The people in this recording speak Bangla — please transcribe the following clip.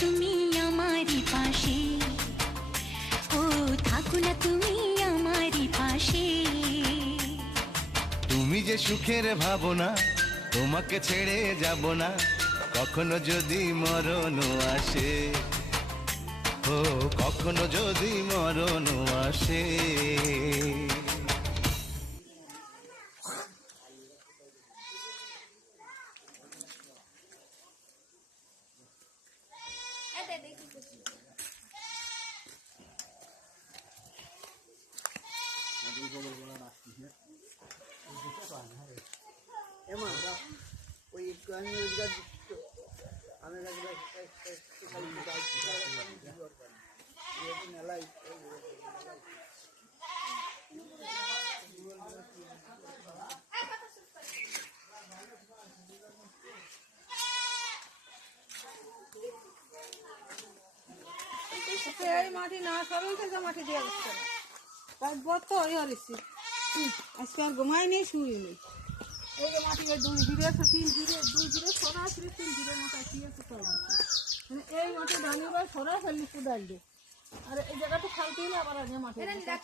তুমি আমারই পাশে, ও থাকো না তুমি আমারই পাশে। তুমি যে সুখের ভাবনা, তোমাকে ছেড়ে যাব না, কখনো যদি মরণ আসে, ও কখনো যদি মরণ আসে। মাটি না সবাইকে মাটি দিয়ে আসছে তার বত হয়েছি আজকে আর ঘুমাই নেই শুই নেই। এই যে মাটি দুই ভিড়ে তিন ভিড়ে দুই ভিড়ে সরাসরি তিন ভিড়ের মতো আছে মানে এই মাটি ডালিবার সরাসরি কুদাল দিয়ে আর এই জায়গাটা খালতেই না আবার আগে মাটি ডাক